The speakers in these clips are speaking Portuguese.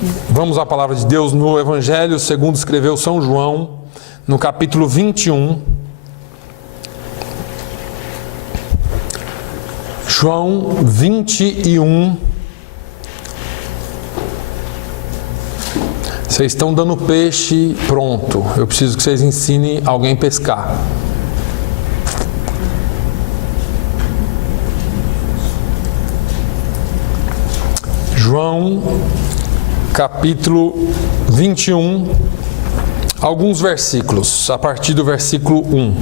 Vamos à palavra de Deus no Evangelho segundo escreveu São João, no capítulo 21. João 21. Vocês estão dando peixe pronto. Eu preciso que vocês ensinem alguém a pescar. João, capítulo 21, alguns versículos, a partir do versículo 1.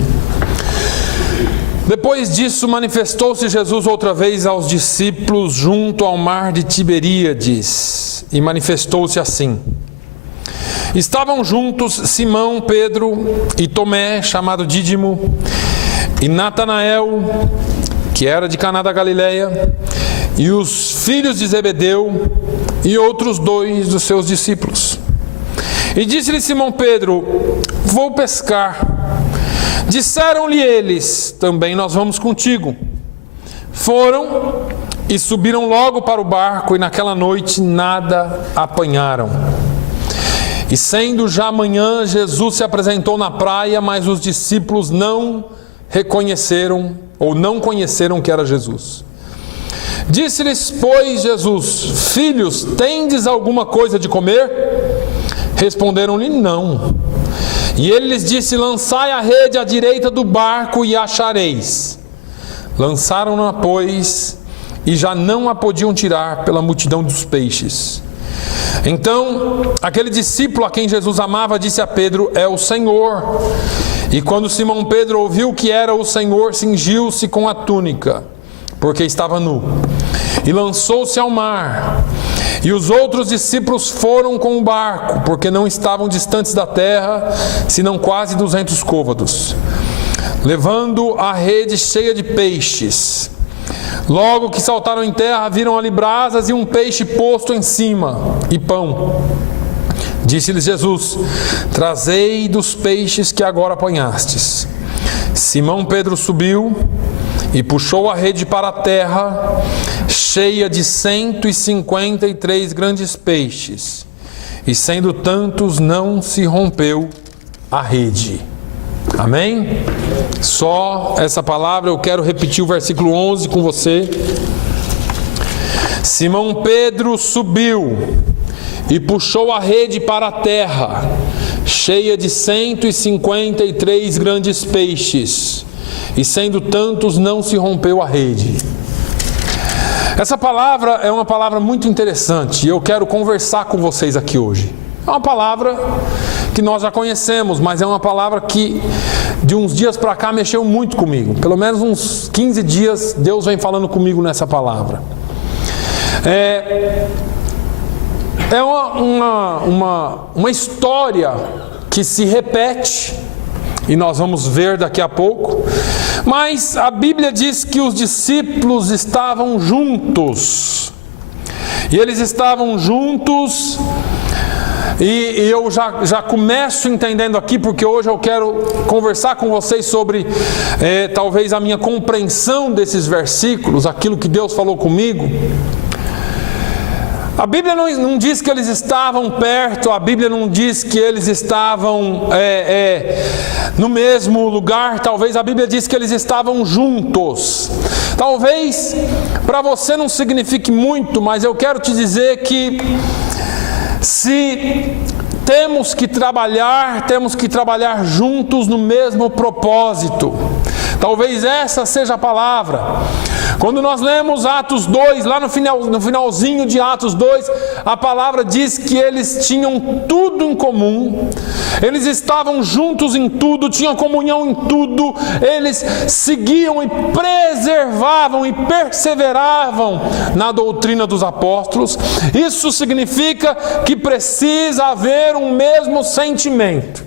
Depois disso, manifestou-se Jesus outra vez aos discípulos junto ao mar de Tiberíades, e manifestou-se assim. Estavam juntos Simão, Pedro e Tomé, chamado Dídimo, e Natanael, que era de Caná da Galileia, e os filhos de Zebedeu, e outros 2 dos seus discípulos. E disse-lhe Simão Pedro: vou pescar. Disseram-lhe eles: também nós vamos contigo. Foram e subiram logo para o barco, e naquela noite nada apanharam. E sendo já manhã, Jesus se apresentou na praia, mas os discípulos não reconheceram, ou não conheceram que era Jesus. Disse-lhes, pois, Jesus: filhos, tendes alguma coisa de comer? Responderam-lhe, não. E ele lhes disse: lançai a rede à direita do barco e achareis. Lançaram-na, pois, e já não a podiam tirar pela multidão dos peixes. Então, aquele discípulo a quem Jesus amava disse a Pedro: é o Senhor. E quando Simão Pedro ouviu que era o Senhor, cingiu-se com a túnica, porque estava nu, e lançou-se ao mar. E os outros discípulos foram com o barco, porque não estavam distantes da terra, senão quase 200 côvados, levando a rede cheia de peixes. Logo que saltaram em terra, viram ali brasas e um peixe posto em cima, e pão. Disse-lhes Jesus: trazei dos peixes que agora apanhastes. Simão Pedro subiu e puxou a rede para a terra, cheia de 153 grandes peixes, e sendo tantos, não se rompeu a rede. Amém? Só essa palavra. Eu quero repetir o versículo 11 com você. Simão Pedro subiu e puxou a rede para a terra, cheia de 153 grandes peixes, e sendo tantos, não se rompeu a rede. Essa palavra é uma palavra muito interessante, e eu quero conversar com vocês aqui hoje. É uma palavra que nós já conhecemos, mas é uma palavra que de uns dias para cá mexeu muito comigo. Pelo menos uns 15 dias Deus vem falando comigo nessa palavra. É uma história que se repete, e nós vamos ver daqui a pouco. Mas a Bíblia diz que os discípulos estavam juntos. E eles estavam juntos. E eu já começo entendendo aqui, porque hoje eu quero conversar com vocês sobre talvez a minha compreensão desses versículos, aquilo que Deus falou comigo. A Bíblia não diz que eles estavam perto, a Bíblia não diz que eles estavam no mesmo lugar. Talvez a Bíblia diz que eles estavam juntos. Talvez para você não signifique muito, mas eu quero te dizer que se temos que trabalhar juntos no mesmo propósito. Talvez essa seja a palavra. Quando nós lemos Atos 2, lá no finalzinho de Atos 2, a palavra diz que eles tinham tudo em comum, eles estavam juntos em tudo, tinham comunhão em tudo, eles seguiam e preservavam e perseveravam na doutrina dos apóstolos. Isso significa que precisa haver um mesmo sentimento.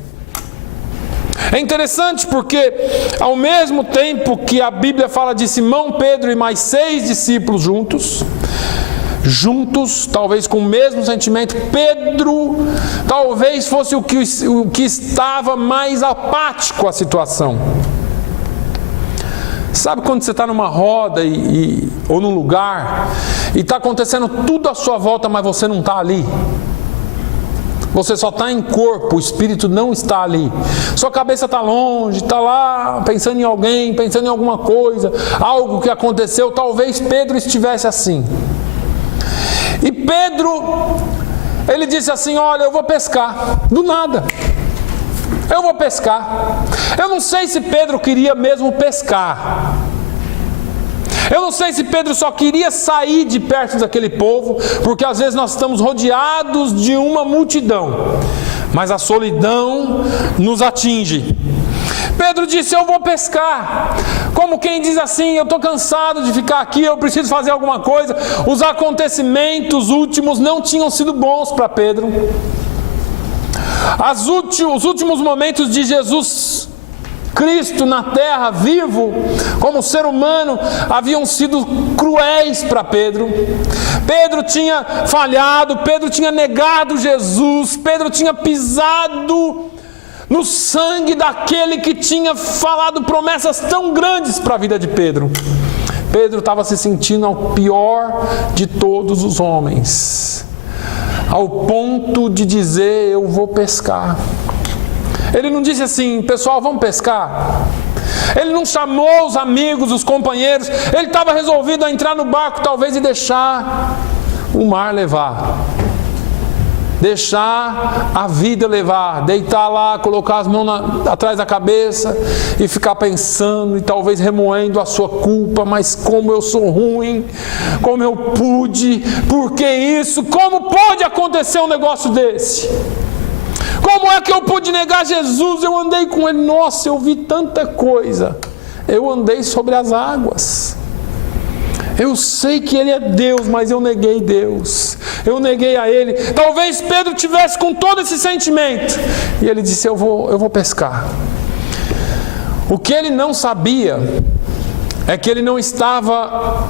É interessante porque, ao mesmo tempo que a Bíblia fala de Simão, Pedro e mais 6 discípulos juntos, talvez com o mesmo sentimento, Pedro talvez fosse o que estava mais apático à situação. Sabe quando você está numa roda ou num lugar e está acontecendo tudo à sua volta, mas você não está ali? Você só está em corpo, o espírito não está ali. Sua cabeça está longe, está lá pensando em alguém, pensando em alguma coisa, algo que aconteceu. Talvez Pedro estivesse assim. E Pedro, ele disse assim: olha, eu vou pescar, do nada. Eu vou pescar. Eu não sei se Pedro queria mesmo pescar. Eu não sei se Pedro só queria sair de perto daquele povo, porque às vezes nós estamos rodeados de uma multidão, mas a solidão nos atinge. Pedro disse: eu vou pescar. Como quem diz assim: eu estou cansado de ficar aqui, eu preciso fazer alguma coisa. Os acontecimentos últimos não tinham sido bons para Pedro. Os últimos momentos de Jesus Cristo na terra, vivo, como ser humano, haviam sido cruéis para Pedro. Pedro tinha falhado, Pedro tinha negado Jesus, Pedro tinha pisado no sangue daquele que tinha falado promessas tão grandes para a vida de Pedro. Pedro estava se sentindo ao pior de todos os homens, ao ponto de dizer: eu vou pescar. Ele não disse assim: pessoal, vamos pescar. Ele não chamou os amigos, os companheiros. Ele estava resolvido a entrar no barco talvez e deixar o mar levar, deixar a vida levar, deitar lá, colocar as mãos atrás da cabeça e ficar pensando e talvez remoendo a sua culpa. Mas como eu sou ruim, como eu pude, por que isso? Como pode acontecer um negócio desse? Como é que eu pude negar Jesus? Eu andei com Ele, nossa, eu vi tanta coisa. Eu andei sobre as águas. Eu sei que Ele é Deus, mas eu neguei Deus. Eu neguei a Ele. Talvez Pedro tivesse com todo esse sentimento. E ele disse: eu vou pescar. O que ele não sabia é que ele não estava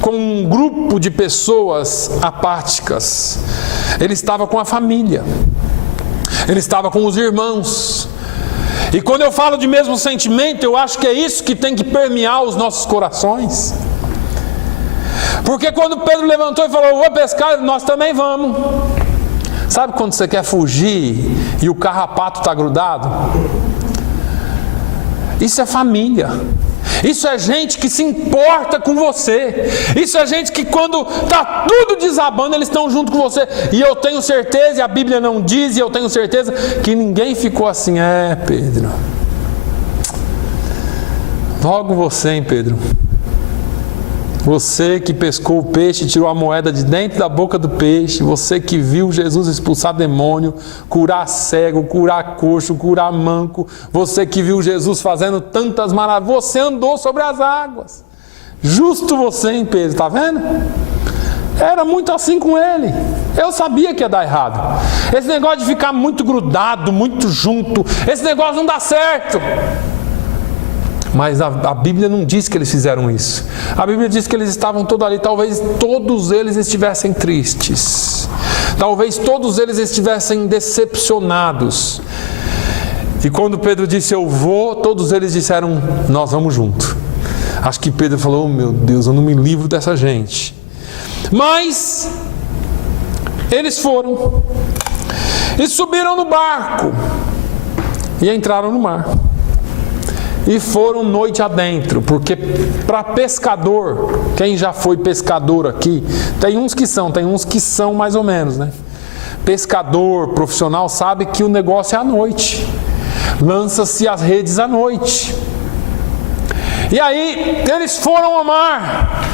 com um grupo de pessoas apáticas. Ele estava com a família. Ele estava com os irmãos. E quando eu falo de mesmo sentimento, eu acho que é isso que tem que permear os nossos corações. Porque quando Pedro levantou e falou: eu vou pescar, nós também vamos. Sabe quando você quer fugir e o carrapato está grudado? Isso é família. Isso é gente que se importa com você. Isso é gente que quando está tudo desabando, eles estão junto com você. E eu tenho certeza, e a Bíblia não diz, e eu tenho certeza que ninguém ficou assim: Pedro, logo você, hein, Pedro? Você que pescou o peixe, tirou a moeda de dentro da boca do peixe. Você que viu Jesus expulsar demônio, curar cego, curar coxo, curar manco. Você que viu Jesus fazendo tantas maravilhas. Você andou sobre as águas. Justo você, hein, Pedro? Está vendo? Era muito assim com ele. Eu sabia que ia dar errado. Esse negócio de ficar muito grudado, muito junto, esse negócio não dá certo. Mas a Bíblia não diz que eles fizeram isso. A Bíblia diz que eles estavam todos ali. Talvez todos eles estivessem tristes. Talvez todos eles estivessem decepcionados. E quando Pedro disse: eu vou, todos eles disseram: nós vamos junto. Acho que Pedro falou: oh, meu Deus, eu não me livro dessa gente. Mas eles foram e subiram no barco e entraram no mar. E foram noite adentro, porque para pescador, quem já foi pescador aqui, tem uns que são mais ou menos, né? Pescador profissional sabe que o negócio é à noite, lança-se as redes à noite. E aí eles foram ao mar,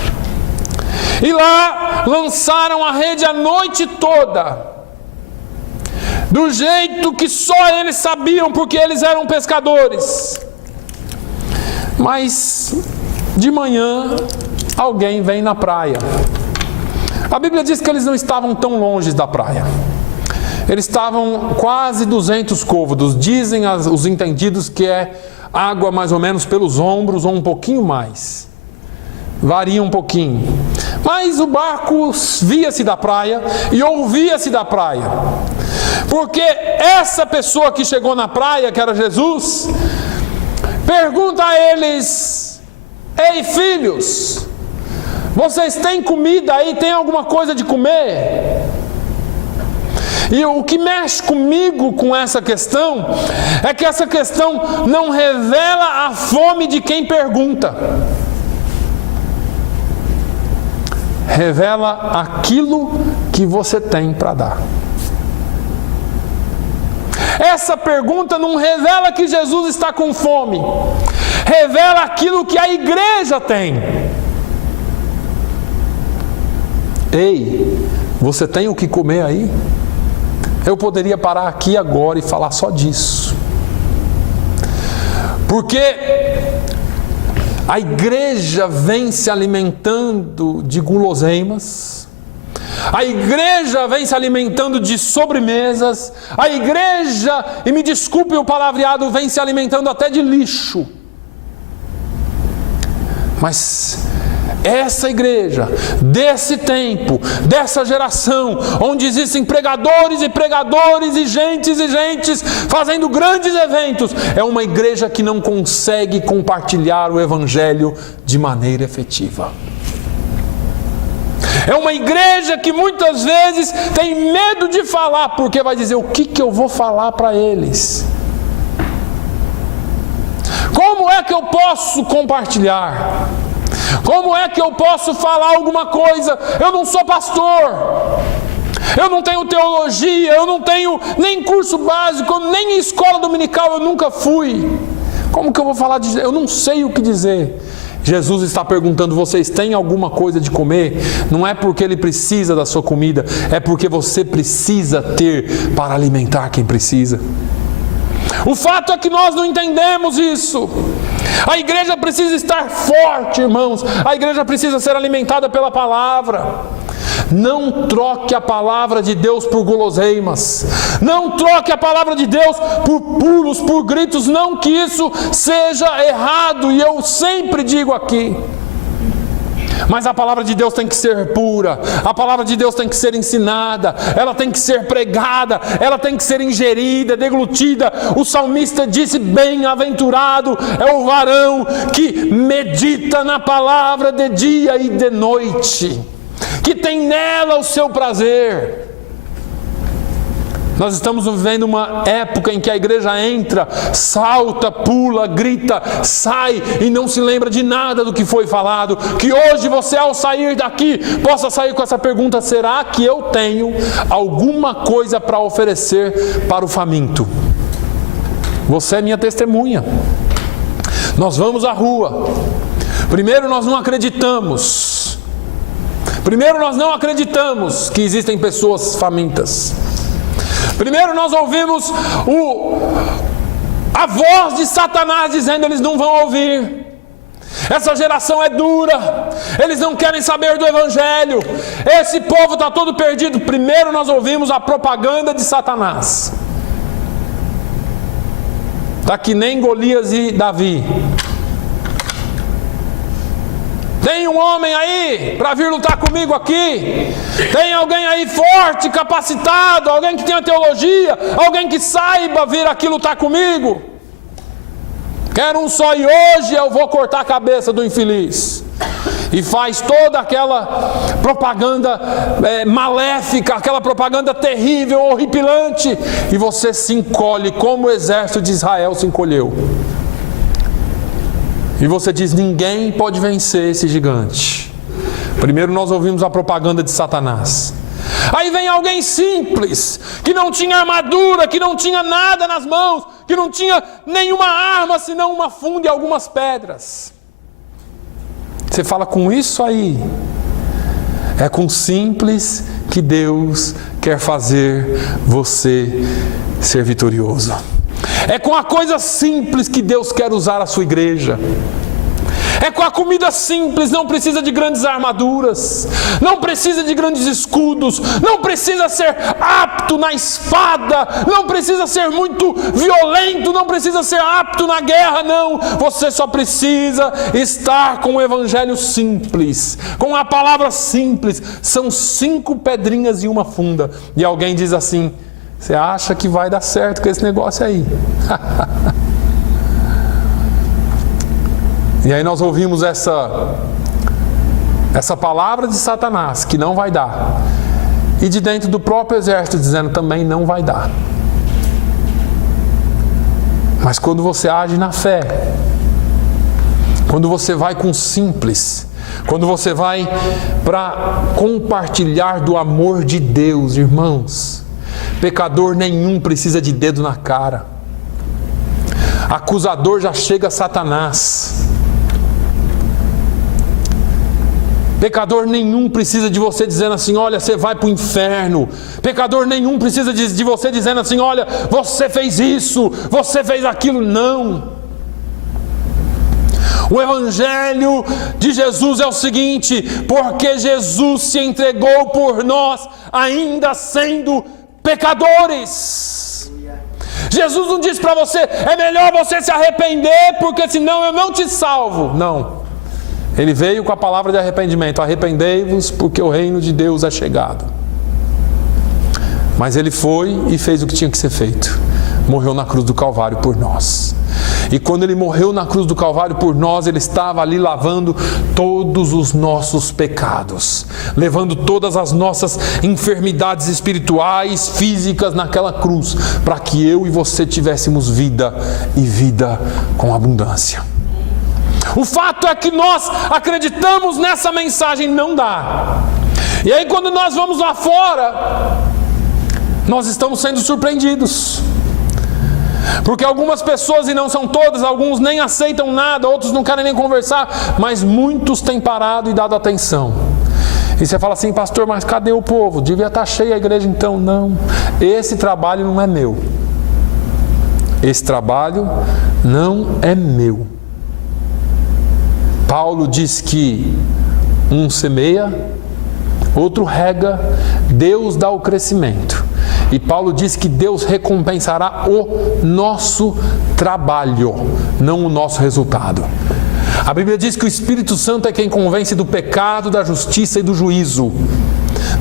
e lá lançaram a rede a noite toda, do jeito que só eles sabiam, porque eles eram pescadores. Mas de manhã alguém vem na praia. A Bíblia diz que eles não estavam tão longe da praia. Eles estavam quase 200 côvados. Dizem os entendidos que é água mais ou menos pelos ombros ou um pouquinho mais. Varia um pouquinho. Mas o barco via-se da praia e ouvia-se da praia. Porque essa pessoa que chegou na praia, que era Jesus, pergunta a eles: ei, filhos, vocês têm comida aí? Tem alguma coisa de comer? E o que mexe comigo com essa questão é que essa questão não revela a fome de quem pergunta. Revela aquilo que você tem para dar. Essa pergunta não revela que Jesus está com fome. Revela aquilo que a igreja tem. Ei, você tem o que comer aí? Eu poderia parar aqui agora e falar só disso. Porque a igreja vem se alimentando de guloseimas, a igreja vem se alimentando de sobremesas, a igreja, e me desculpe o palavreado, vem se alimentando até de lixo. Mas essa igreja, desse tempo, dessa geração, onde existem pregadores e gentes fazendo grandes eventos, é uma igreja que não consegue compartilhar o evangelho de maneira efetiva. É uma igreja que muitas vezes tem medo de falar, porque vai dizer: o que eu vou falar para eles? Como é que eu posso compartilhar? Como é que eu posso falar alguma coisa? Eu não sou pastor, eu não tenho teologia, eu não tenho nem curso básico, nem escola dominical, eu nunca fui. Como que eu vou falar de... Eu não sei o que dizer. Jesus está perguntando: vocês têm alguma coisa de comer? Não é porque Ele precisa da sua comida, é porque você precisa ter para alimentar quem precisa. O fato é que nós não entendemos isso. A igreja precisa estar forte, irmãos. A igreja precisa ser alimentada pela palavra. Não troque a palavra de Deus por guloseimas. Não troque a palavra de Deus por pulos, por gritos. Não que isso seja errado, e eu sempre digo aqui. Mas a palavra de Deus tem que ser pura, a palavra de Deus tem que ser ensinada, ela tem que ser pregada, ela tem que ser ingerida, deglutida. O salmista disse: bem-aventurado é o varão que medita na palavra de dia e de noite, que tem nela o seu prazer. Nós estamos vivendo uma época em que a igreja entra, salta, pula, grita, sai e não se lembra de nada do que foi falado. Que hoje você, ao sair daqui, possa sair com essa pergunta: será que eu tenho alguma coisa para oferecer para o faminto? Você é minha testemunha. Nós vamos à rua. Primeiro, nós não acreditamos. Primeiro, nós não acreditamos que existem pessoas famintas. Primeiro, nós ouvimos a voz de Satanás dizendo: eles não vão ouvir. Essa geração é dura, eles não querem saber do evangelho, esse povo está todo perdido. Primeiro nós ouvimos a propaganda de Satanás. Está que nem Golias e Davi. Tem um homem aí para vir lutar comigo aqui? Tem alguém aí forte, capacitado, alguém que tenha teologia, alguém que saiba vir aqui lutar comigo? Quero um só, e hoje eu vou cortar a cabeça do infeliz. E faz toda aquela propaganda maléfica, aquela propaganda terrível, horripilante, e você se encolhe como o exército de Israel se encolheu. E você diz: ninguém pode vencer esse gigante. Primeiro nós ouvimos a propaganda de Satanás. Aí vem alguém simples, que não tinha armadura, que não tinha nada nas mãos, que não tinha nenhuma arma, senão uma funda e algumas pedras. Você fala: com isso aí, é com simples que Deus quer fazer você ser vitorioso. É com a coisa simples que Deus quer usar a sua igreja. É com a comida simples, não precisa de grandes armaduras, não precisa de grandes escudos, não precisa ser apto na espada, não precisa ser muito violento, não precisa ser apto na guerra, não. Você só precisa estar com o evangelho simples, com a palavra simples. São 5 pedrinhas e uma funda. E alguém diz assim: você acha que vai dar certo com esse negócio aí? E aí nós ouvimos essa palavra de Satanás, que não vai dar. e de dentro do próprio exército dizendo também não vai dar. Mas quando você age na fé, quando você vai com simples, quando você vai para compartilhar do amor de Deus, irmãos, pecador nenhum precisa de dedo na cara. Acusador já chega a Satanás. Pecador nenhum precisa de você dizendo assim, olha, você vai para o inferno. Pecador nenhum precisa de você dizendo assim, olha, você fez isso, você fez aquilo. Não. O Evangelho de Jesus é o seguinte: porque Jesus se entregou por nós, ainda sendo pecadores. Jesus não disse para você, é melhor você se arrepender, porque senão eu não te salvo. Não. Ele veio com a palavra de arrependimento: arrependei-vos, porque o reino de Deus é chegado. Mas ele foi e fez o que tinha que ser feito. Morreu na cruz do Calvário por nós. E quando ele morreu na cruz do Calvário por nós, ele estava ali lavando todos os nossos pecados, levando todas as nossas enfermidades espirituais, físicas naquela cruz, para que eu e você tivéssemos vida, e vida com abundância. O fato é que nós acreditamos nessa mensagem, não dá. E aí quando nós vamos lá fora, nós estamos sendo surpreendidos. Porque algumas pessoas, e não são todas, alguns nem aceitam nada, outros não querem nem conversar, mas muitos têm parado e dado atenção. E você fala assim, pastor, mas cadê o povo? Devia estar cheia a igreja então. Não, esse trabalho não é meu. Esse trabalho não é meu. Paulo diz que um semeia, outro rega, Deus dá o crescimento. E Paulo diz que Deus recompensará o nosso trabalho, não o nosso resultado. A Bíblia diz que o Espírito Santo é quem convence do pecado, da justiça e do juízo.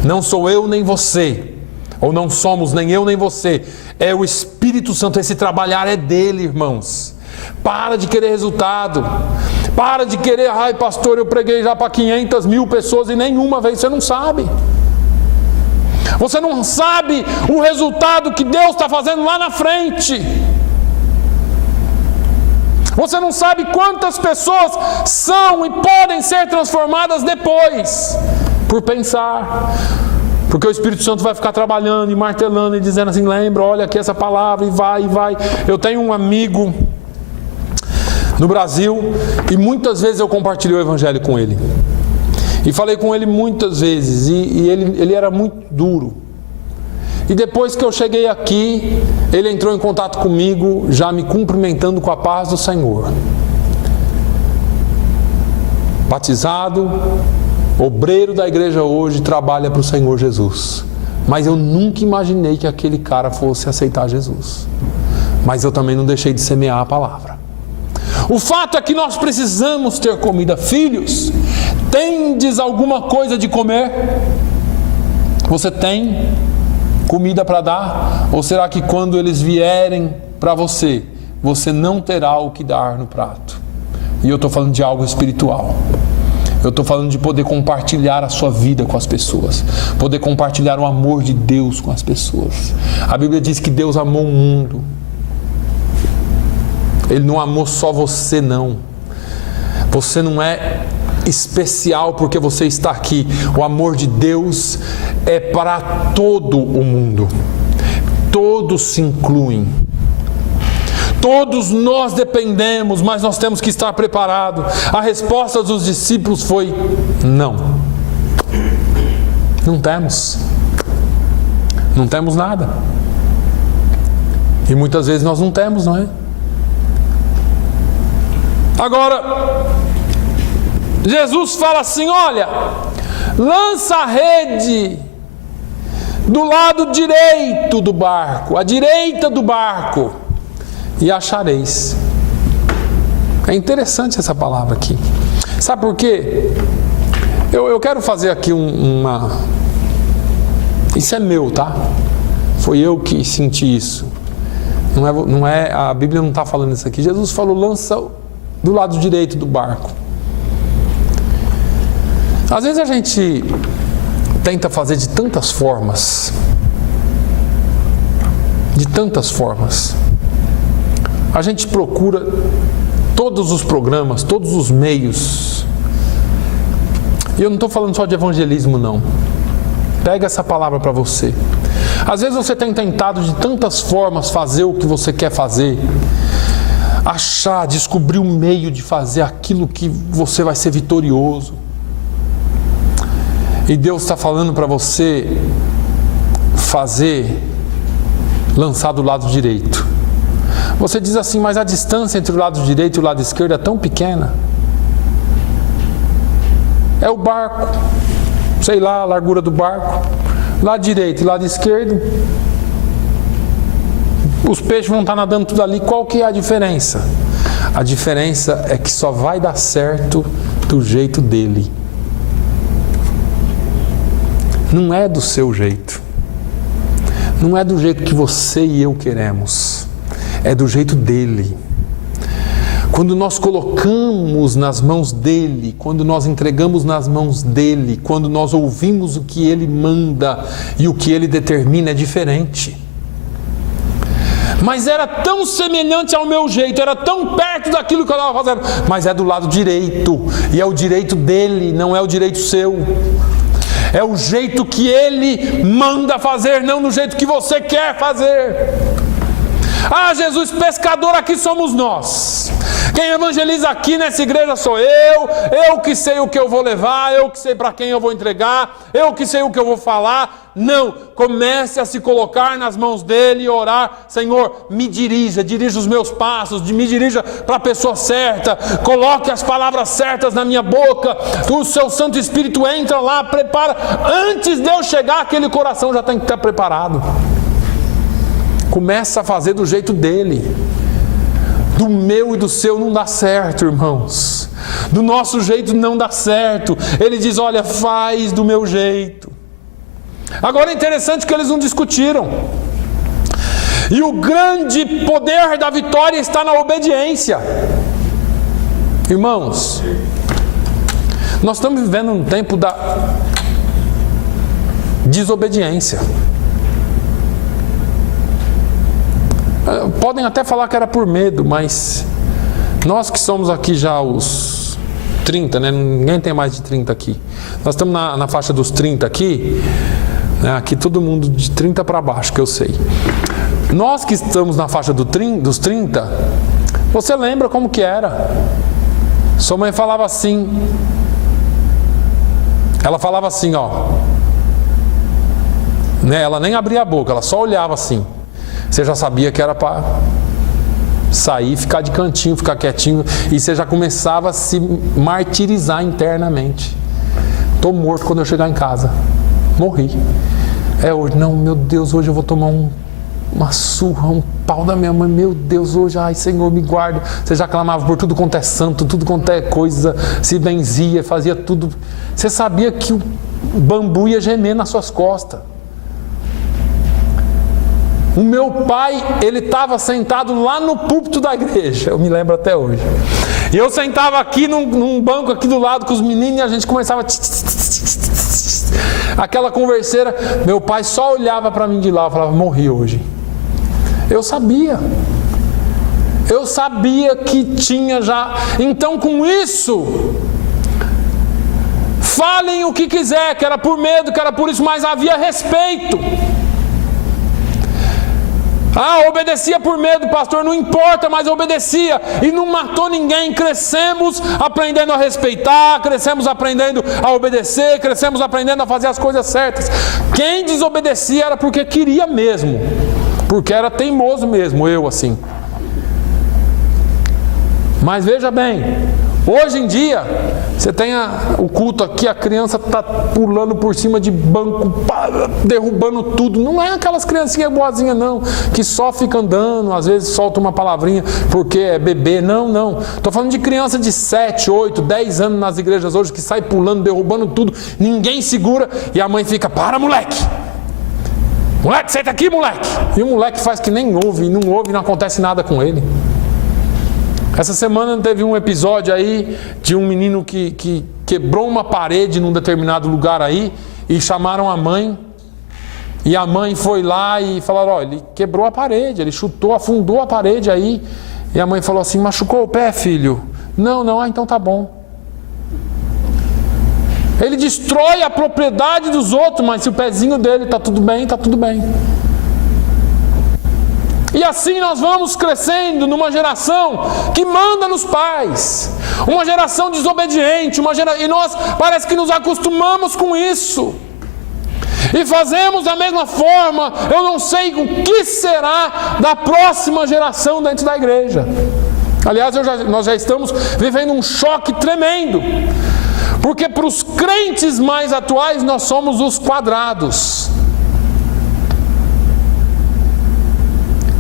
Não sou eu nem você, ou não somos nem eu nem você, é o Espírito Santo. Esse trabalhar é dele, irmãos. Para de querer resultado. Para de querer, ai pastor, eu preguei já para 500.000 pessoas e nenhuma vez. Você não sabe. Você não sabe o resultado que Deus está fazendo lá na frente. Você não sabe quantas pessoas são e podem ser transformadas depois, por pensar. Porque o Espírito Santo vai ficar trabalhando e martelando e dizendo assim, lembra, olha aqui essa palavra, e vai, e vai. Eu tenho um amigo no Brasil e muitas vezes eu compartilhei o Evangelho com ele. E falei com ele muitas vezes, e ele era muito duro. E depois que eu cheguei aqui, ele entrou em contato comigo, já me cumprimentando com a paz do Senhor. Batizado, obreiro da igreja hoje, trabalha para o Senhor Jesus. Mas eu nunca imaginei que aquele cara fosse aceitar Jesus. Mas eu também não deixei de semear a palavra. O fato é que nós precisamos ter comida. Filhos, tendes alguma coisa de comer? Você tem comida para dar? Ou será que quando eles vierem para você, você não terá o que dar no prato? E eu estou falando de algo espiritual. Eu estou falando de poder compartilhar a sua vida com as pessoas, poder compartilhar o amor de Deus com as pessoas. A Bíblia diz que Deus amou o mundo. Ele não amou só você, não. Você não é especial porque você está aqui. O amor de Deus é para todo o mundo. Todos se incluem. Todos nós dependemos, mas nós temos que estar preparados. A resposta dos discípulos foi não. Não temos. Não temos nada. E muitas vezes nós não temos, não é? Agora, Jesus fala assim, olha, lança a rede do lado direito do barco, à direita do barco, e achareis. É interessante essa palavra aqui. Sabe por quê? Eu quero fazer aqui uma... Isso é meu, tá? Foi eu que senti isso. Não é, a Bíblia não está falando isso aqui. Jesus falou, lança do lado direito do barco. Às vezes a gente tenta fazer de tantas formas. De tantas formas. A gente procura todos os programas, todos os meios. E eu não estou falando só de evangelismo, não. Pega essa palavra para você. Às vezes você tem tentado de tantas formas fazer o que você quer fazer. Achar, descobrir o meio de fazer aquilo que você vai ser vitorioso. E Deus está falando para você lançar do lado direito. Você diz assim, mas a distância entre o lado direito e o lado esquerdo é tão pequena. É o barco, sei lá, a largura do barco. Lado direito e lado esquerdo. Os peixes vão estar nadando tudo ali. Qual que é a diferença? A diferença é que só vai dar certo do jeito dele. Não é do seu jeito. Não é do jeito que você e eu queremos. É do jeito dele. Quando nós colocamos nas mãos dele, quando nós entregamos nas mãos dele, quando nós ouvimos o que ele manda e o que ele determina, é diferente. Mas era tão semelhante ao meu jeito, era tão perto daquilo que eu estava fazendo, mas é do lado direito, e é o direito dele, não é o direito seu. É o jeito que ele manda fazer, não do jeito que você quer fazer. Ah, Jesus, pescador aqui somos nós. Quem evangeliza aqui nessa igreja sou eu que sei o que eu vou levar, eu que sei para quem eu vou entregar, eu que sei o que eu vou falar. Não, comece a se colocar nas mãos dele e orar. Senhor, me dirija os meus passos, me dirija para a pessoa certa, coloque as palavras certas na minha boca. O seu Santo Espírito entra lá, prepara. Antes de eu chegar, aquele coração já tem que estar preparado. Começa a fazer do jeito dele. Do meu e do seu não dá certo, irmãos. Do nosso jeito não dá certo. Ele diz, olha, faz do meu jeito. Agora é interessante que eles não discutiram. E o grande poder da vitória está na obediência. Irmãos, nós estamos vivendo um tempo da desobediência. Podem até falar que era por medo, mas nós que somos aqui já os 30, né? Ninguém tem mais de 30 aqui. Nós estamos na faixa dos 30 aqui, né? Aqui todo mundo de 30 para baixo, que eu sei. Nós que estamos na faixa dos 30, você lembra como que era? Sua mãe falava assim, ela falava assim, ó, né? Ela nem abria a boca, ela só olhava assim. Você já sabia que era para sair, ficar de cantinho, ficar quietinho, e você já começava a se martirizar internamente. Estou morto quando eu chegar em casa. Morri. Hoje, não, meu Deus, hoje eu vou tomar uma surra, um pau da minha mãe, meu Deus, hoje, ai Senhor, me guarda. Você já clamava por tudo quanto é santo, tudo quanto é coisa, se benzia, fazia tudo. Você sabia que o bambu ia gemer nas suas costas. O meu pai, ele estava sentado lá no púlpito da igreja, eu me lembro até hoje. E eu sentava aqui num banco aqui do lado com os meninos e a gente começava aquela converseira. Meu pai só olhava para mim de lá e falava, morri hoje. Eu sabia que tinha já. Então com isso, falem o que quiser, que era por medo, que era por isso, mas havia respeito. Ah, obedecia por medo, pastor, não importa, mas obedecia e não matou ninguém. Crescemos aprendendo a respeitar, crescemos aprendendo a obedecer, crescemos aprendendo a fazer as coisas certas. Quem desobedecia era porque queria mesmo, porque era teimoso mesmo, eu assim. Mas veja bem, hoje em dia, você tem o culto aqui, a criança está pulando por cima de banco, derrubando tudo. Não é aquelas criancinhas boazinhas não, que só fica andando, às vezes solta uma palavrinha porque é bebê. Não. Estou falando de criança de 7, 8, 10 anos nas igrejas hoje, que sai pulando, derrubando tudo, ninguém segura e a mãe fica, para moleque! Moleque, senta aqui, moleque! E o moleque faz que nem ouve, e não acontece nada com ele. Essa semana teve um episódio aí de um menino que quebrou uma parede num determinado lugar aí e chamaram a mãe. E a mãe foi lá e falaram: ó, ele quebrou a parede, ele chutou, afundou a parede aí. E a mãe falou assim: machucou o pé, filho? Não, então tá bom. Ele destrói a propriedade dos outros, mas se o pezinho dele tá tudo bem, tá tudo bem. E assim nós vamos crescendo numa geração que manda nos pais, uma geração desobediente, e nós parece que nos acostumamos com isso. E fazemos da mesma forma. Eu não sei o que será da próxima geração dentro da igreja. Aliás, nós já estamos vivendo um choque tremendo. Porque para os crentes mais atuais, nós somos os quadrados.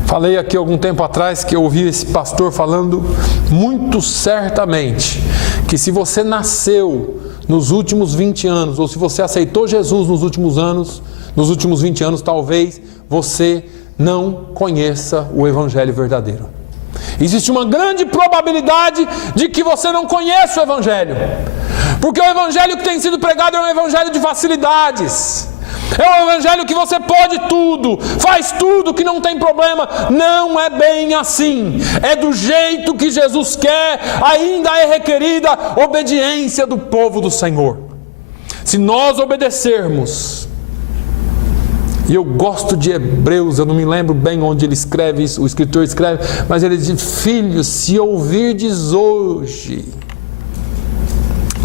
Falei aqui algum tempo atrás que eu ouvi esse pastor falando muito certamente que se você nasceu nos últimos 20 anos, ou se você aceitou Jesus nos últimos anos, nos últimos 20 anos, talvez você não conheça o Evangelho verdadeiro. Existe uma grande probabilidade de que você não conheça o Evangelho, porque o Evangelho que tem sido pregado é um Evangelho de facilidades. É um evangelho que você pode tudo, faz tudo, que não tem problema. Não é bem assim. É do jeito que Jesus quer. Ainda é requerida obediência do povo do Senhor. Se nós obedecermos, e eu gosto de Hebreus, eu não me lembro bem onde ele escreve isso, o escritor escreve, mas ele diz: filhos, se ouvirdes hoje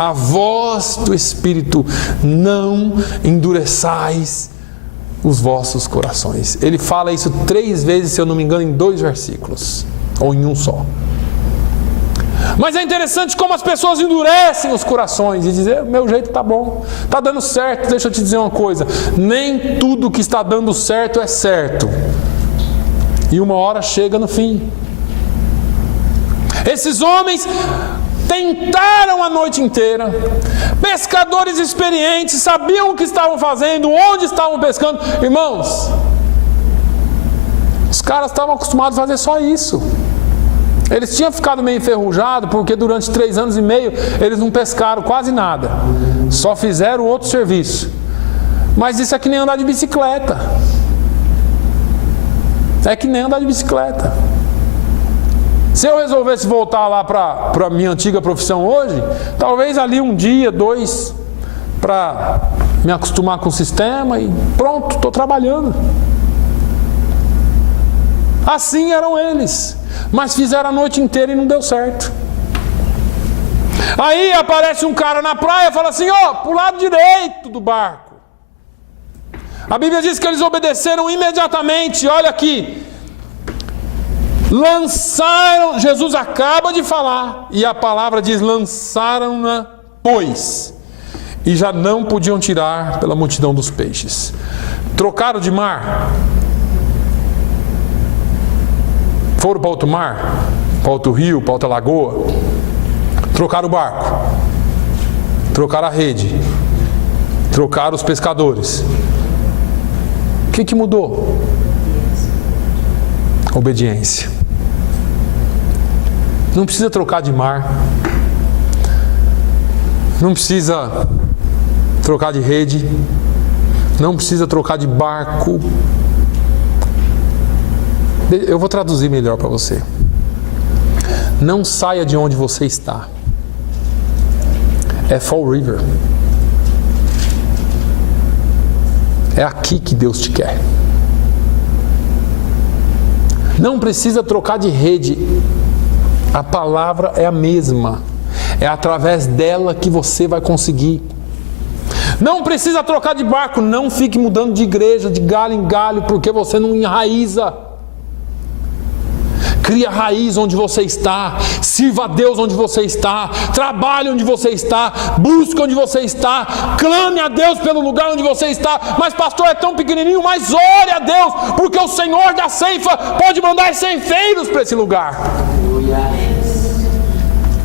a voz do Espírito, não endureçais os vossos corações. Ele fala isso 3 vezes, se eu não me engano, em 2 versículos, ou em um só. Mas é interessante como as pessoas endurecem os corações e dizem: meu jeito está bom, está dando certo. Deixa eu te dizer uma coisa: nem tudo que está dando certo é certo, e uma hora chega no fim. Esses homens tentaram a noite inteira, pescadores experientes, sabiam o que estavam fazendo, onde estavam pescando. Irmãos, os caras estavam acostumados a fazer só isso. Eles tinham ficado meio enferrujados, porque durante 3 anos e meio eles não pescaram quase nada, só fizeram outro serviço. Mas isso é que nem andar de bicicleta. É que nem andar de bicicleta. Se eu resolvesse voltar lá para a minha antiga profissão hoje, talvez ali 1 dia, 2, para me acostumar com o sistema e pronto, estou trabalhando. Assim eram eles, mas fizeram a noite inteira e não deu certo. Aí aparece um cara na praia e fala assim: ó, para o lado direito do barco. A Bíblia diz que eles obedeceram imediatamente. Olha aqui. Lançaram, Jesus acaba de falar, e a palavra diz: lançaram-na, pois, e já não podiam tirar pela multidão dos peixes. Trocaram de mar, foram para outro mar, para outro rio, para outra lagoa. Trocaram o barco, trocaram a rede, trocaram os pescadores. O que mudou? Obediência. Não precisa trocar de mar, não precisa trocar de rede, não precisa trocar de barco. Eu vou traduzir melhor para você. Não saia de onde você está. É Fall River. É aqui que Deus te quer. Não precisa trocar de rede. A palavra é a mesma. É através dela que você vai conseguir. Não precisa trocar de barco. Não fique mudando de igreja, de galho em galho, porque você não enraiza. Cria raiz onde você está. Sirva a Deus onde você está. Trabalhe onde você está. Busque onde você está. Clame a Deus pelo lugar onde você está. Mas pastor, é tão pequenininho. Mas ore a Deus, porque o Senhor da ceifa pode mandar ceifeiros para esse lugar.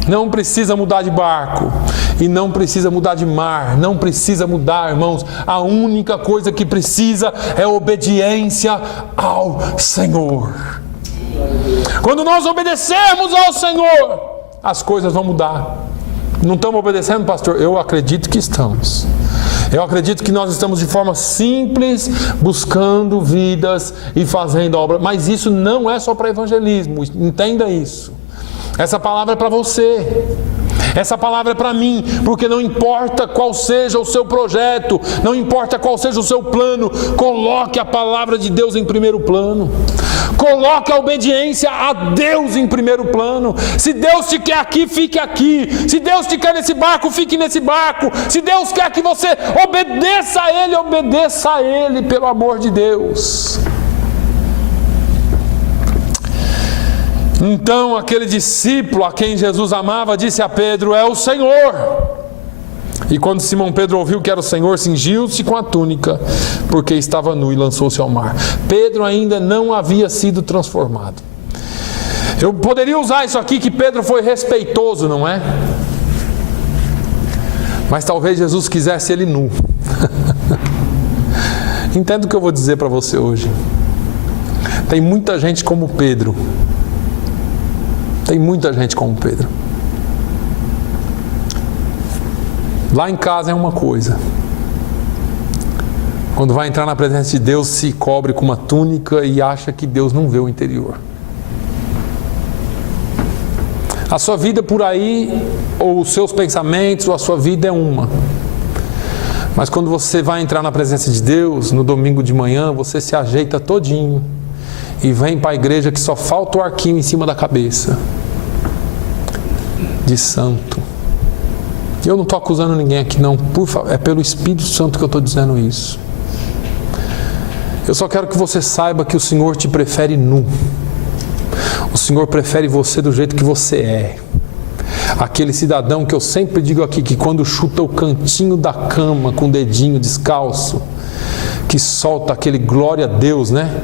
Não precisa mudar de barco e não precisa mudar de mar, não precisa mudar, irmãos. A única coisa que precisa é obediência ao Senhor. Quando nós obedecermos ao Senhor, as coisas vão mudar. Não estamos obedecendo, pastor? Eu acredito que estamos. Eu acredito que nós estamos de forma simples buscando vidas e fazendo obra, mas isso não é só para evangelismo, entenda isso. Essa palavra é para você. Essa palavra é para mim, porque não importa qual seja o seu projeto, não importa qual seja o seu plano, coloque a palavra de Deus em primeiro plano. Coloque a obediência a Deus em primeiro plano. Se Deus te quer aqui, fique aqui. Se Deus te quer nesse barco, fique nesse barco. Se Deus quer que você obedeça a Ele, pelo amor de Deus. Então aquele discípulo a quem Jesus amava disse a Pedro: é o Senhor. E quando Simão Pedro ouviu que era o Senhor, cingiu-se com a túnica, porque estava nu, e lançou-se ao mar. Pedro ainda não havia sido transformado. Eu poderia usar isso aqui, que Pedro foi respeitoso, não é? Mas talvez Jesus quisesse ele nu. Entenda o que eu vou dizer para você hoje. Tem muita gente como Pedro. Tem muita gente como Pedro. Lá em casa é uma coisa. Quando vai entrar na presença de Deus, se cobre com uma túnica e acha que Deus não vê o interior. A sua vida por aí, ou os seus pensamentos, ou a sua vida é uma. Mas quando você vai entrar na presença de Deus, no domingo de manhã, você se ajeita todinho e vem para a igreja que só falta o arquinho em cima da cabeça de santo. Eu não estou acusando ninguém aqui não, por favor, é pelo Espírito Santo que eu estou dizendo isso. Eu só quero que você saiba que o Senhor te prefere nu. O Senhor prefere você do jeito que você é. Aquele cidadão que eu sempre digo aqui, que quando chuta o cantinho da cama com o dedinho descalço, que solta aquele glória a Deus, né?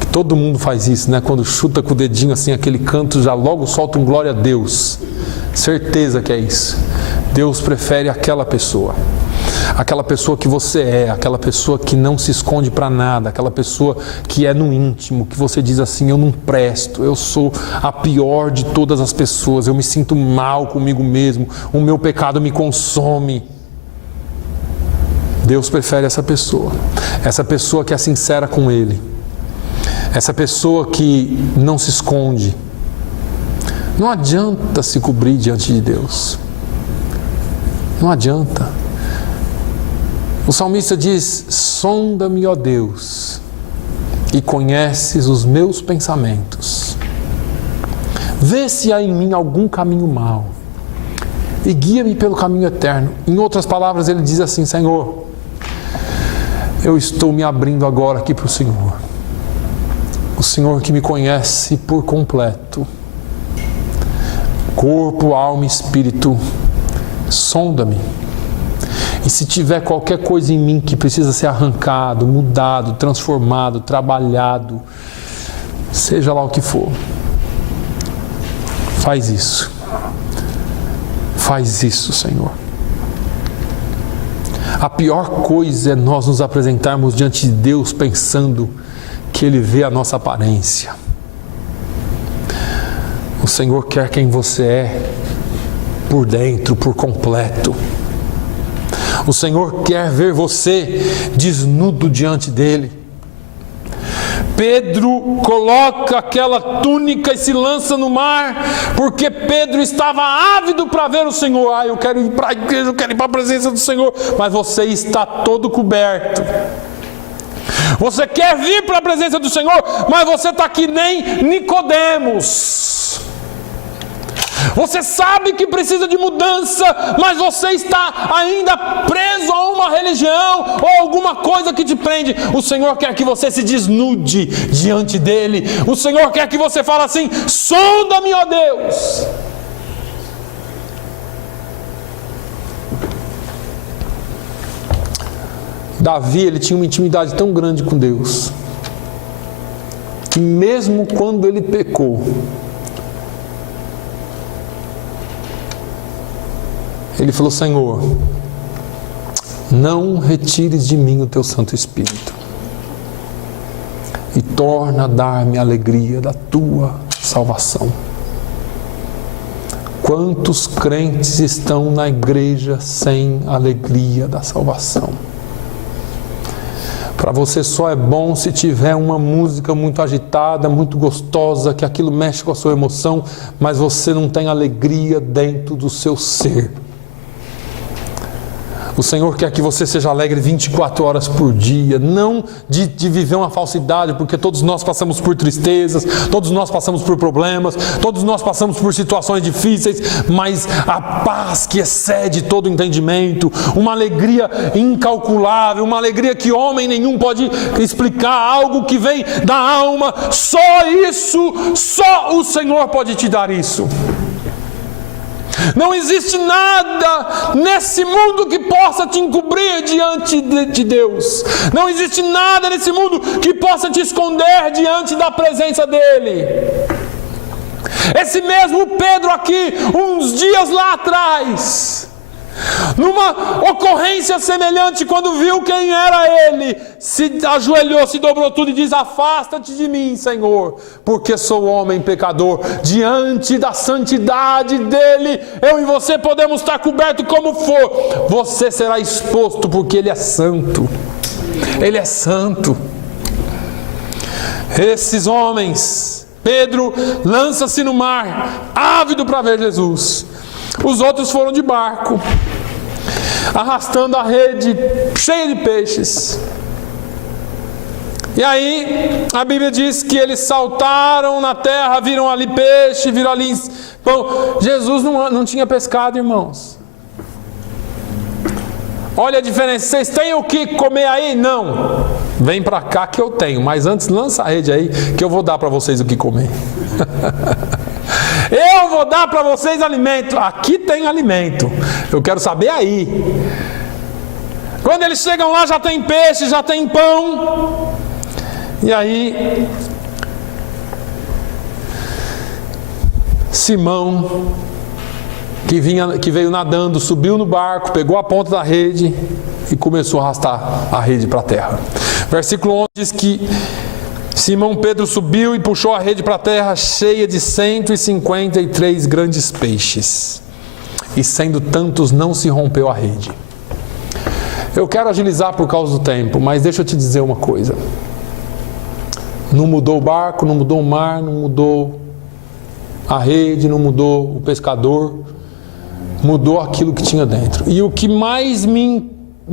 Que todo mundo faz isso, né? Quando chuta com o dedinho assim, aquele canto, já logo solta um glória a Deus. Certeza que é isso. Deus prefere aquela pessoa que você é, aquela pessoa que não se esconde para nada, aquela pessoa que é no íntimo, que você diz assim: eu não presto, eu sou a pior de todas as pessoas, eu me sinto mal comigo mesmo, o meu pecado me consome. Deus prefere essa pessoa que é sincera com Ele, essa pessoa que não se esconde. Não adianta se cobrir diante de Deus. Não adianta. O salmista diz: sonda-me, ó Deus, e conheces os meus pensamentos. Vê se há em mim algum caminho mau e guia-me pelo caminho eterno. Em outras palavras, ele diz assim: Senhor, eu estou me abrindo agora aqui para o Senhor. O Senhor que me conhece por completo. Corpo, alma e espírito, sonda-me. E se tiver qualquer coisa em mim que precisa ser arrancado, mudado, transformado, trabalhado, seja lá o que for, faz isso. Faz isso, Senhor. A pior coisa é nós nos apresentarmos diante de Deus pensando que Ele vê a nossa aparência. O Senhor quer quem você é, por dentro, por completo. O Senhor quer ver você desnudo diante dEle. Pedro coloca aquela túnica e se lança no mar, porque Pedro estava ávido para ver o Senhor. Eu quero ir para a igreja, eu quero ir para a presença do Senhor. Mas você está todo coberto. Você quer vir para a presença do Senhor, mas você está que nem Nicodemos. Você sabe que precisa de mudança, mas você está ainda preso a uma religião ou alguma coisa que te prende. O Senhor quer que você se desnude diante dEle. O Senhor quer que você fale assim: sonda-me, ó Deus. Davi, ele tinha uma intimidade tão grande com Deus, que mesmo quando ele pecou, ele falou: Senhor, não retires de mim o teu Santo Espírito e torna a dar-me a alegria da tua salvação. Quantos crentes estão na igreja sem a alegria da salvação? Para você só é bom se tiver uma música muito agitada, muito gostosa, que aquilo mexe com a sua emoção, mas você não tem alegria dentro do seu ser. O Senhor quer que você seja alegre 24 horas por dia, não de viver uma falsidade, porque todos nós passamos por tristezas, todos nós passamos por problemas, todos nós passamos por situações difíceis, mas a paz que excede todo entendimento, uma alegria incalculável, uma alegria que homem nenhum pode explicar, algo que vem da alma, só isso, só o Senhor pode te dar isso. Não existe nada nesse mundo que possa te encobrir diante de Deus. Não existe nada nesse mundo que possa te esconder diante da presença dEle. Esse mesmo Pedro aqui, uns dias lá atrás, numa ocorrência semelhante, quando viu quem era ele, se ajoelhou, se dobrou tudo e diz: afasta-te de mim, Senhor, porque sou homem pecador. Diante da santidade dele, eu e você podemos estar cobertos como for, você será exposto, porque ele é santo. Ele é santo. Esses homens, Pedro lança-se no mar, ávido para ver Jesus. Os outros foram de barco, arrastando a rede cheia de peixes. E aí, a Bíblia diz que eles saltaram na terra, viram ali peixe, viram ali pão. Jesus não tinha pescado, irmãos. Olha a diferença. Vocês têm o que comer aí? Não. Vem para cá que eu tenho. Mas antes lança a rede aí, que eu vou dar para vocês o que comer. Eu vou dar para vocês alimento. Aqui tem alimento. Eu quero saber aí. Quando eles chegam lá, já tem peixe, já tem pão. E aí, Simão, que veio nadando, subiu no barco, pegou a ponta da rede e começou a arrastar a rede para a terra. Versículo 11 diz que Simão Pedro subiu e puxou a rede para a terra, cheia de 153 grandes peixes. E sendo tantos, não se rompeu a rede. Eu quero agilizar por causa do tempo, mas deixa eu te dizer uma coisa. Não mudou o barco, não mudou o mar, não mudou a rede, não mudou o pescador. Mudou aquilo que tinha dentro. E o que mais me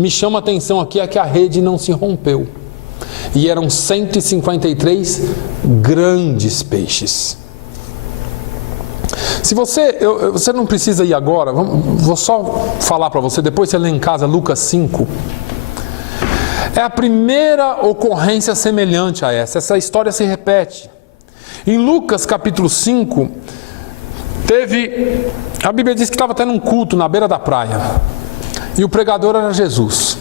chama a atenção aqui é que a rede não se rompeu. E eram 153 grandes peixes. Se você não precisa ir agora, vou só falar para você, depois você lê em casa Lucas 5. É a primeira ocorrência semelhante a essa. Essa história se repete. Em Lucas capítulo 5, a Bíblia diz que estava tendo um culto na beira da praia. E o pregador era Jesus.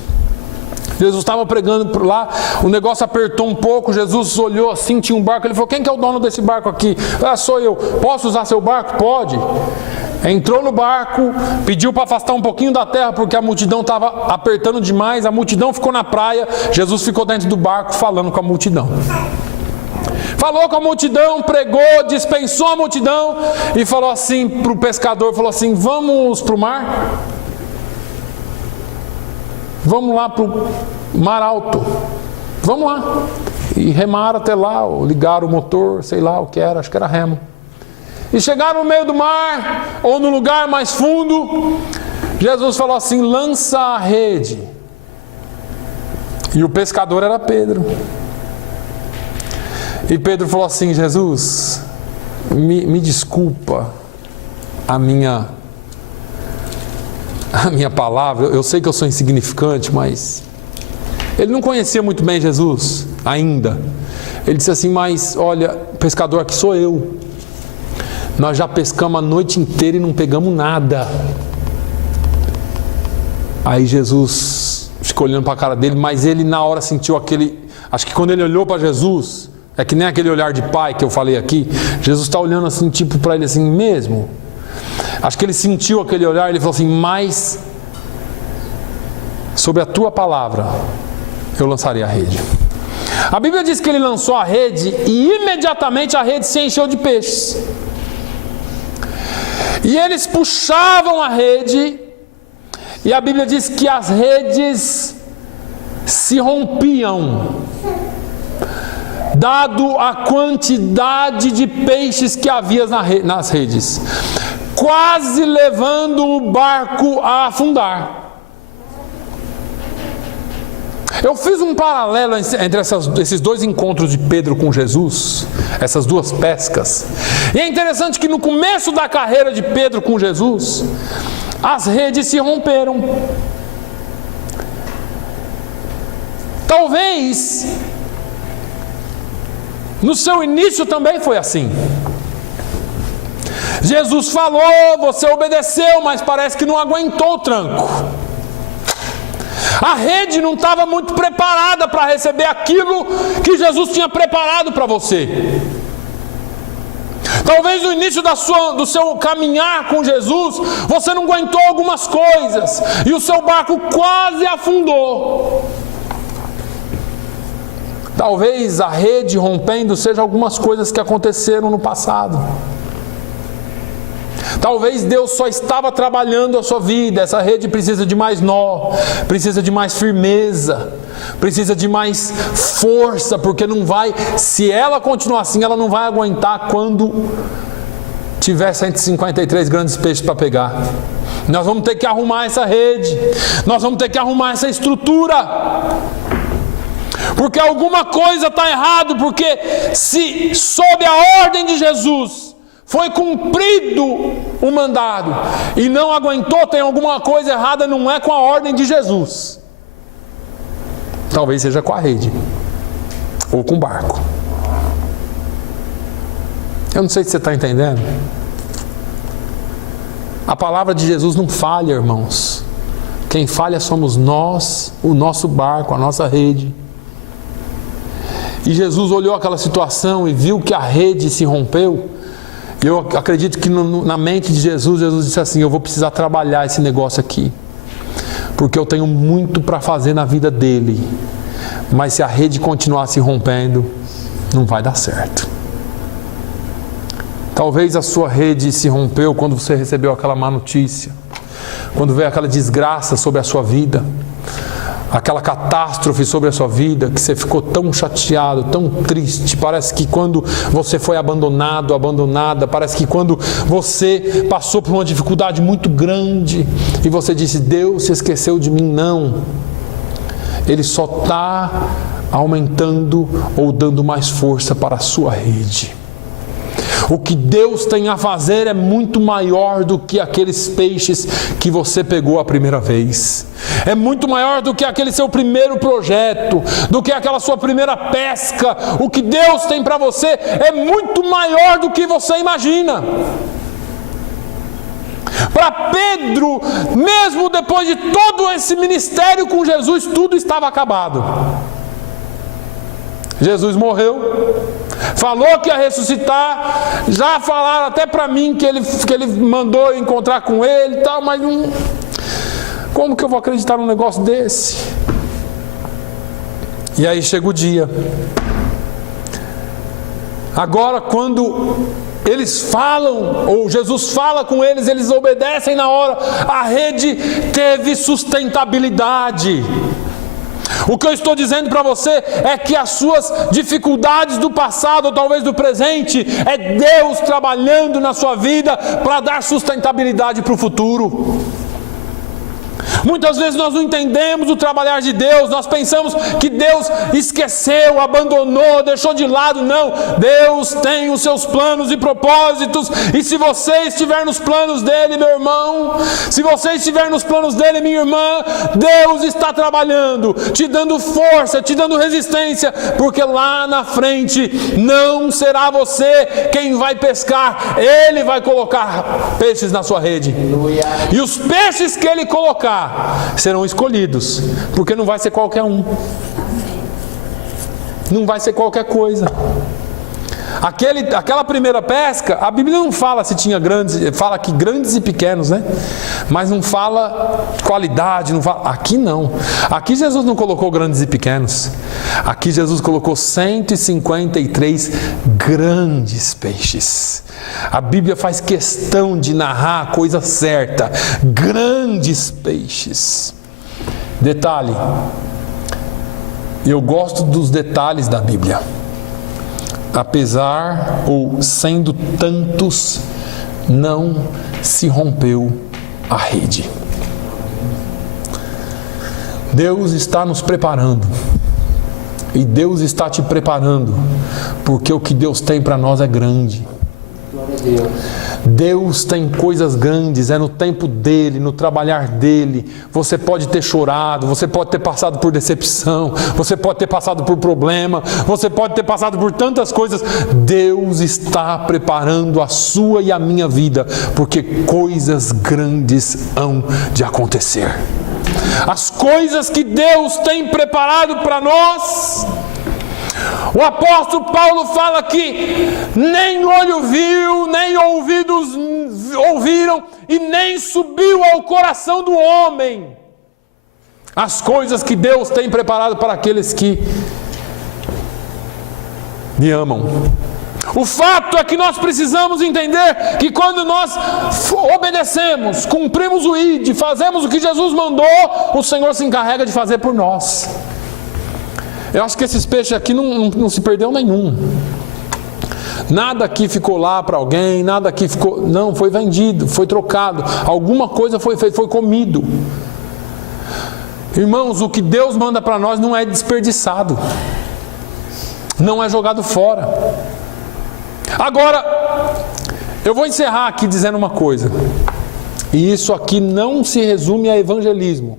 Jesus estava pregando por lá, o negócio apertou um pouco, Jesus olhou assim, tinha um barco, ele falou: quem que é o dono desse barco aqui? Ah, sou eu. Posso usar seu barco? Pode. Entrou no barco, pediu para afastar um pouquinho da terra, porque a multidão estava apertando demais, a multidão ficou na praia, Jesus ficou dentro do barco falando com a multidão. Falou com a multidão, pregou, dispensou a multidão e falou assim para o pescador, falou assim: vamos para o mar? Vamos lá para o mar alto, vamos lá. E remaram até lá, ou ligaram o motor, sei lá o que era, acho que era remo. E chegaram no meio do mar, ou no lugar mais fundo, Jesus falou assim: lança a rede. E o pescador era Pedro. E Pedro falou assim: Jesus, me desculpa a minha palavra, eu sei que eu sou insignificante, mas ele não conhecia muito bem Jesus ainda. Ele disse assim: mas olha, pescador, aqui sou eu. Nós já pescamos a noite inteira e não pegamos nada. Aí Jesus ficou olhando para a cara dele, mas ele na hora sentiu aquele... Acho que quando ele olhou para Jesus, é que nem aquele olhar de pai que eu falei aqui. Jesus está olhando assim, tipo para ele assim mesmo. Acho que ele sentiu aquele olhar, ele falou assim: mas sobre a tua palavra eu lançarei a rede. A Bíblia diz que ele lançou a rede e imediatamente a rede se encheu de peixes. E eles puxavam a rede, e a Bíblia diz que as redes se rompiam, dado a quantidade de peixes que havia nas redes, quase levando o barco a afundar. Eu fiz um paralelo entre esses dois encontros de Pedro com Jesus, essas duas pescas. E é interessante que no começo da carreira de Pedro com Jesus, as redes se romperam. Talvez no seu início também foi assim. Jesus falou, você obedeceu, mas parece que não aguentou o tranco. A rede não estava muito preparada para receber aquilo que Jesus tinha preparado para você. Talvez no início do seu caminhar com Jesus, você não aguentou algumas coisas e o seu barco quase afundou. Talvez a rede rompendo seja algumas coisas que aconteceram no passado. Talvez Deus só estava trabalhando a sua vida. Essa rede precisa de mais nó, precisa de mais firmeza, precisa de mais força, porque não vai, se ela continuar assim, ela não vai aguentar quando tiver 153 grandes peixes para pegar. Nós vamos ter que arrumar essa rede, nós vamos ter que arrumar essa estrutura, porque alguma coisa está errado, porque se sob a ordem de Jesus foi cumprido o mandado e não aguentou, tem alguma coisa errada, não é com a ordem de Jesus. Talvez seja com a rede ou com o barco. Eu não sei se você está entendendo. A palavra de Jesus não falha, irmãos. Quem falha somos nós, o nosso barco, a nossa rede. E Jesus olhou aquela situação e viu que a rede se rompeu. Eu acredito que na mente de Jesus, Jesus disse assim, eu vou precisar trabalhar esse negócio aqui, porque eu tenho muito para fazer na vida dele, mas se a rede continuar se rompendo, não vai dar certo. Talvez a sua rede se rompeu quando você recebeu aquela má notícia, quando veio aquela desgraça sobre a sua vida, aquela catástrofe sobre a sua vida, que você ficou tão chateado, tão triste. Parece que quando você foi abandonada, parece que quando você passou por uma dificuldade muito grande e você disse, Deus se esqueceu de mim. Não, Ele só está aumentando ou dando mais força para a sua rede. O que Deus tem a fazer é muito maior do que aqueles peixes que você pegou a primeira vez. É muito maior do que aquele seu primeiro projeto, do que aquela sua primeira pesca. O que Deus tem para você é muito maior do que você imagina. Para Pedro, mesmo depois de todo esse ministério com Jesus, tudo estava acabado. Jesus morreu, falou que ia ressuscitar, já falaram até para mim que ele mandou eu encontrar com ele e tal, mas não, como que eu vou acreditar num negócio desse? E aí chega o dia. Agora, quando eles falam, ou Jesus fala com eles, eles obedecem na hora, a rede teve sustentabilidade. O que eu estou dizendo para você é que as suas dificuldades do passado, ou talvez do presente, é Deus trabalhando na sua vida para dar sustentabilidade para o futuro. Muitas vezes nós não entendemos o trabalhar de Deus, nós pensamos que Deus esqueceu, abandonou, deixou de lado. Não, Deus tem os seus planos e propósitos, e se você estiver nos planos dele, meu irmão, se você estiver nos planos dele, minha irmã, Deus está trabalhando, te dando força, te dando resistência, porque lá na frente não será você quem vai pescar, Ele vai colocar peixes na sua rede. E os peixes que Ele colocar serão escolhidos, porque não vai ser qualquer um, não vai ser qualquer coisa. aquela primeira pesca, a Bíblia não fala se tinha grandes, fala que grandes e pequenos, né? Mas não fala qualidade, não fala. Aqui não. Aqui Jesus não colocou grandes e pequenos. Aqui Jesus colocou 153 grandes peixes. A Bíblia faz questão de narrar a coisa certa. Grandes peixes. Detalhe. Eu gosto dos detalhes da Bíblia. Apesar ou sendo tantos, não se rompeu a rede. Deus está nos preparando. E Deus está te preparando, porque o que Deus tem para nós é grande. Glória a Deus. Deus tem coisas grandes, é no tempo dele, no trabalhar dele. Você pode ter chorado, você pode ter passado por decepção, você pode ter passado por problema, você pode ter passado por tantas coisas. Deus está preparando a sua e a minha vida, porque coisas grandes hão de acontecer. As coisas que Deus tem preparado para nós, o apóstolo Paulo fala que nem olho viu, nem ouvidos ouviram e nem subiu ao coração do homem as coisas que Deus tem preparado para aqueles que me amam. O fato é que nós precisamos entender que quando nós obedecemos, cumprimos o ID, fazemos o que Jesus mandou, o Senhor se encarrega de fazer por nós. Eu acho que esses peixes aqui não se perdeu nenhum. Nada aqui ficou lá para alguém, nada aqui ficou... Não, foi vendido, foi trocado. Alguma coisa foi feita, foi comido. Irmãos, o que Deus manda para nós não é desperdiçado. Não é jogado fora. Agora, eu vou encerrar aqui dizendo uma coisa. E isso aqui não se resume a evangelismo.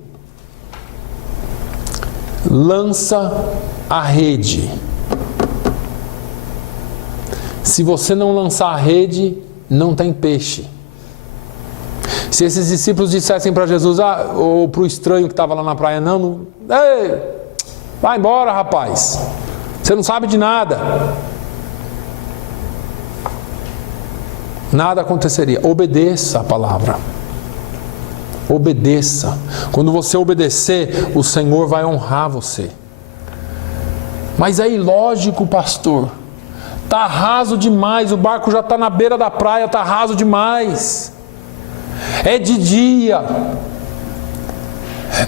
Lança a rede. Se você não lançar a rede, não tem peixe. Se esses discípulos dissessem para Jesus, ou para o estranho que estava lá na praia, não, ei, vai embora, rapaz, você não sabe de nada. Nada aconteceria. Obedeça a palavra. Obedeça. Quando você obedecer, o Senhor vai honrar você. Mas é ilógico, pastor. Está raso demais, o barco já está na beira da praia, está raso demais. É de dia.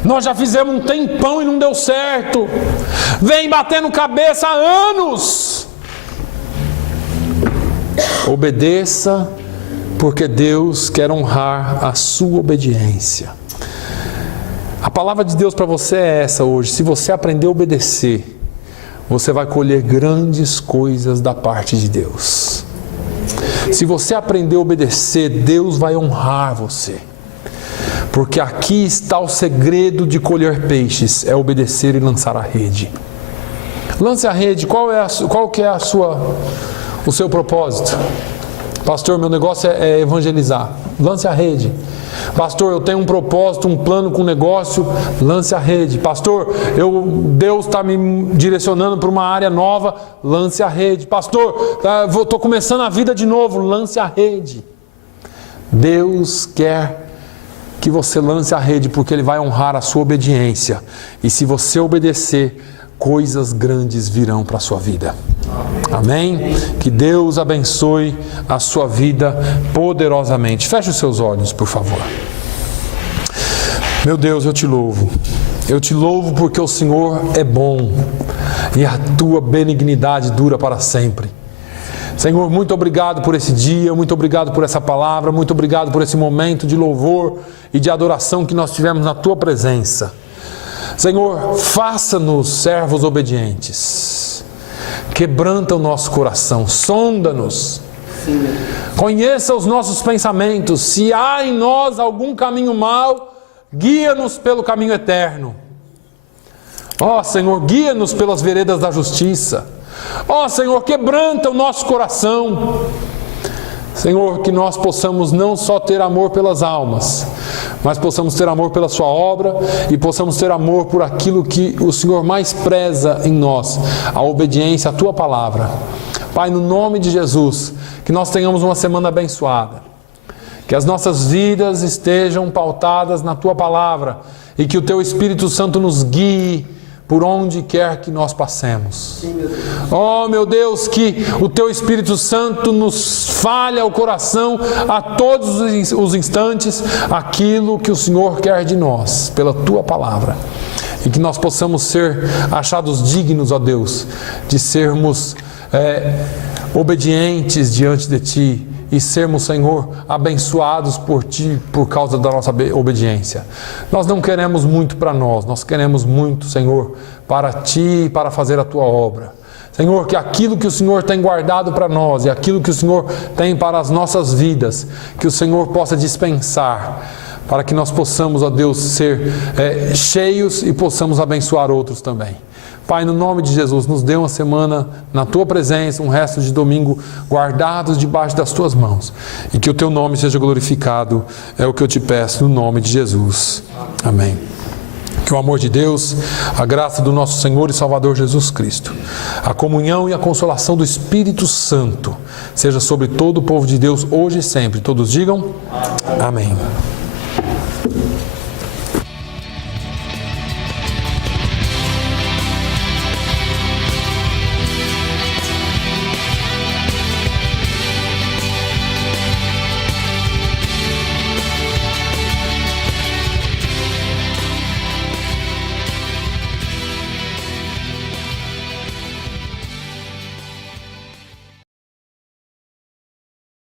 Nós já fizemos um tempão e não deu certo. Vem batendo cabeça há anos. Obedeça, porque Deus quer honrar a sua obediência. A palavra de Deus para você é essa hoje. Se você aprender a obedecer, você vai colher grandes coisas da parte de Deus. Se você aprender a obedecer, Deus vai honrar você. Porque aqui está o segredo de colher peixes, é obedecer e lançar a rede. Lance a rede. Qual que é o seu propósito? Pastor, meu negócio é evangelizar. Lance a rede. Pastor, eu tenho um propósito, um plano com negócio. Lance a rede. Pastor, Deus está me direcionando para uma área nova. Lance a rede. Pastor, estou começando a vida de novo. Lance a rede. Deus quer que você lance a rede, porque Ele vai honrar a sua obediência. E se você obedecer, coisas grandes virão para a sua vida. Amém? Que Deus abençoe a sua vida poderosamente. Feche os seus olhos, por favor. Meu Deus, eu te louvo. Eu te louvo porque o Senhor é bom e a tua benignidade dura para sempre. Senhor, muito obrigado por esse dia, muito obrigado por essa palavra, muito obrigado por esse momento de louvor e de adoração que nós tivemos na tua presença. Senhor, faça-nos servos obedientes. Quebranta o nosso coração, sonda-nos. Conheça os nossos pensamentos. Se há em nós algum caminho mau, guia-nos pelo caminho eterno. Ó Senhor, guia-nos pelas veredas da justiça. Ó Senhor, quebranta o nosso coração. Senhor, que nós possamos não só ter amor pelas almas, mas possamos ter amor pela sua obra e possamos ter amor por aquilo que o Senhor mais preza em nós, a obediência à tua palavra. Pai, no nome de Jesus, que nós tenhamos uma semana abençoada. Que as nossas vidas estejam pautadas na Tua Palavra e que o Teu Espírito Santo nos guie por onde quer que nós passemos. Oh, meu Deus, que o Teu Espírito Santo nos fale ao coração a todos os instantes aquilo que o Senhor quer de nós, pela Tua Palavra. E que nós possamos ser achados dignos, ó Deus, de sermos obedientes diante de Ti e sermos, Senhor, abençoados por Ti por causa da nossa obediência. Nós não queremos muito para nós queremos muito, Senhor, para Ti e para fazer a Tua obra. Senhor, que aquilo que o Senhor tem guardado para nós e aquilo que o Senhor tem para as nossas vidas, que o Senhor possa dispensar, para que nós possamos, ó Deus, ser cheios e possamos abençoar outros também. Pai, no nome de Jesus, nos dê uma semana na Tua presença, um resto de domingo guardados debaixo das Tuas mãos. E que o Teu nome seja glorificado, é o que eu te peço, no nome de Jesus. Amém. Que o amor de Deus, a graça do nosso Senhor e Salvador Jesus Cristo, a comunhão e a consolação do Espírito Santo, seja sobre todo o povo de Deus, hoje e sempre. Todos digam amém.